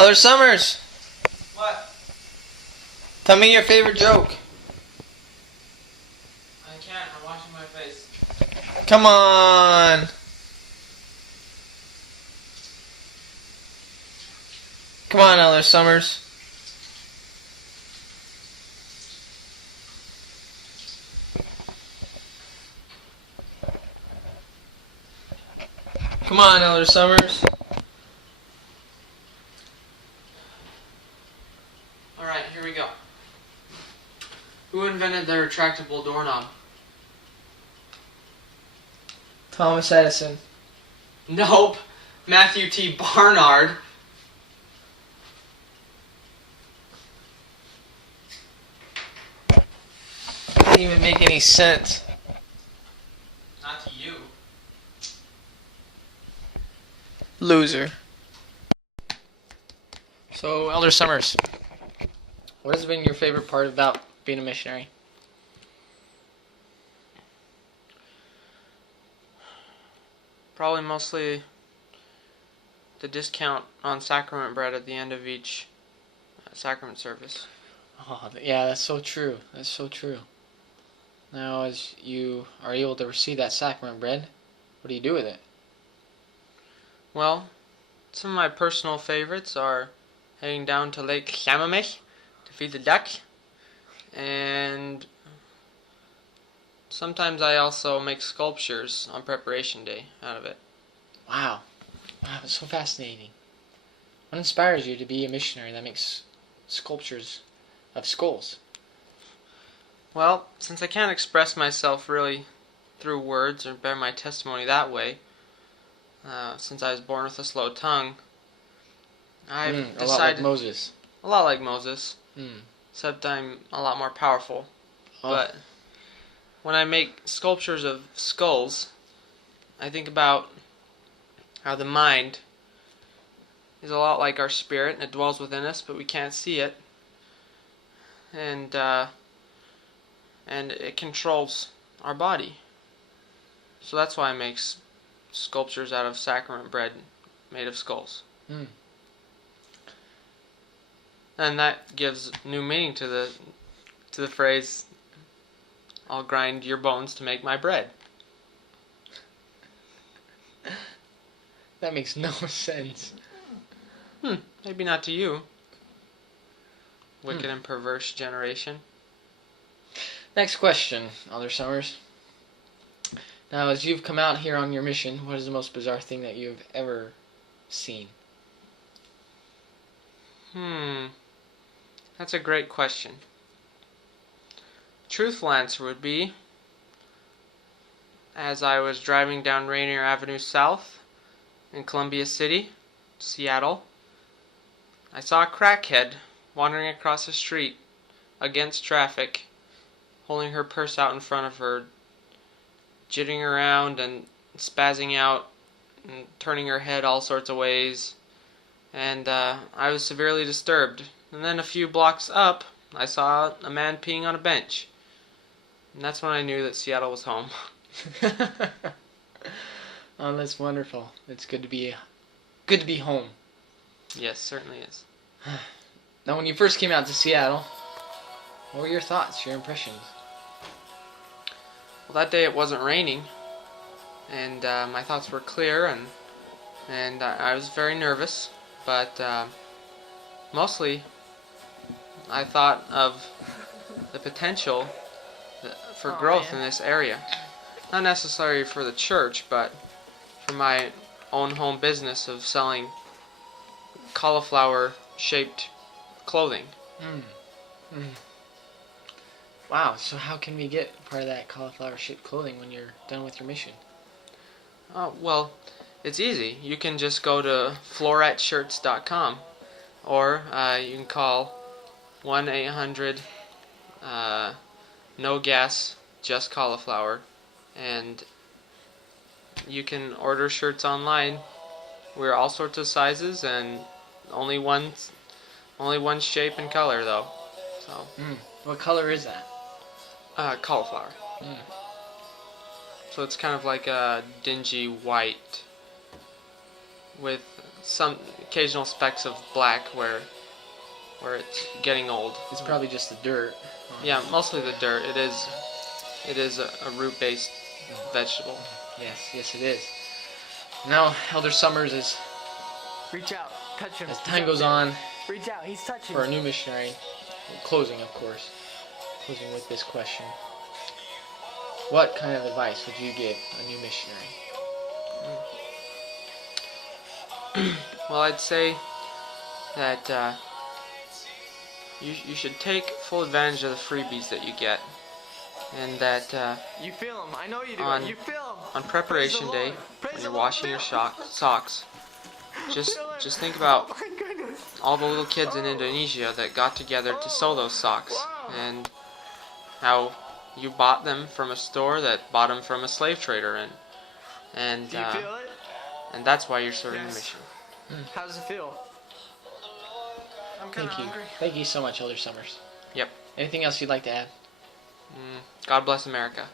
Elder Summers, What? tell me your favorite joke. I can't. I'm washing my face. Come on. Come on, Elder Summers. Come on, Elder Summers. Alright, here we go. Who invented the retractable doorknob? Thomas Edison. Nope. Matthew T. Barnard. Doesn't even make any sense. Not to you. Loser. So, Elder Summers, what has been your favorite part about being a missionary? Probably mostly the discount on sacrament bread at the end of each sacrament service. Oh, yeah, that's so true. That's so true. Now, as you are able to receive that sacrament bread, what do you do with it? Well, some of my personal favorites are heading down to Lake Sammamish to feed the duck, and sometimes I also make sculptures on preparation day out of it. Wow. Wow, that's so fascinating. What inspires you to be a missionary that makes sculptures of skulls? Well, since I can't express myself really through words or bear my testimony that way, since I was born with a slow tongue, I've A lot like Moses. a lot like Moses, Mm. except I'm a lot more powerful. Oh. But when I make sculptures of skulls, I think about how the mind is a lot like our spirit, and it dwells within us, but we can't see it. And it controls our body. So that's why I make sculptures out of sacrament bread made of skulls. Mm. And that gives new meaning to the phrase, "I'll grind your bones to make my bread." That makes no sense. Maybe not to you. Wicked and perverse generation. Next question, Elder Summers. Now, as you've come out here on your mission, what is the most bizarre thing that you've ever seen? That's a great question. Truthful answer would be, as I was driving down Rainier Avenue South in Columbia City, Seattle, I saw a crackhead wandering across the street against traffic, holding her purse out in front of her, jittering around and spazzing out and turning her head all sorts of ways, and I was severely disturbed. And then a few blocks up, I saw a man peeing on a bench, and that's when I knew that Seattle was home. Oh, that's wonderful. It's good to be home. Yes, certainly is. Now, when you first came out to Seattle, what were your thoughts, your impressions? Well, that day it wasn't raining, and my thoughts were clear, and I was very nervous, but mostly I thought of the potential for growth in this area. Not necessarily for the church, but for my own home business of selling cauliflower-shaped clothing. Wow, so how can we get part of that cauliflower-shaped clothing when you're done with your mission? Oh, well, it's easy. You can just go to floretshirts.com, or you can call 1-800 no gas, just cauliflower, and you can order shirts online. We're all sorts of sizes, and only one shape and color though. So What color is that? cauliflower. So it's kind of like a dingy white with some occasional specks of black where it's getting old. It's probably just the dirt. Yeah, mostly the dirt. It is a root-based vegetable. Yes, it is. Now, Elder Summers is, Reach out, touch him. as He's time up goes there. on, Reach out, he's touching. for a new missionary, closing, of course, closing with this question. What kind of advice would you give a new missionary? Well, I'd say that you should take full advantage of the freebies that you get, and that You feel him. I know you do. on- You feel him. on preparation Praise the day, Lord. Praise when the you're Lord. washing your Feel him. socks, just Feel him. think about Oh my goodness. all the little kids in Indonesia that got together to sew those socks, Wow. and how you bought them from a store that bought them from a slave trader, and Do you feel it? and that's why you're serving the Yes. mission. How does it feel? I'm kind of Thank you. hungry. Thank you so much, Elder Summers. Yep. Anything else you'd like to add? God bless America.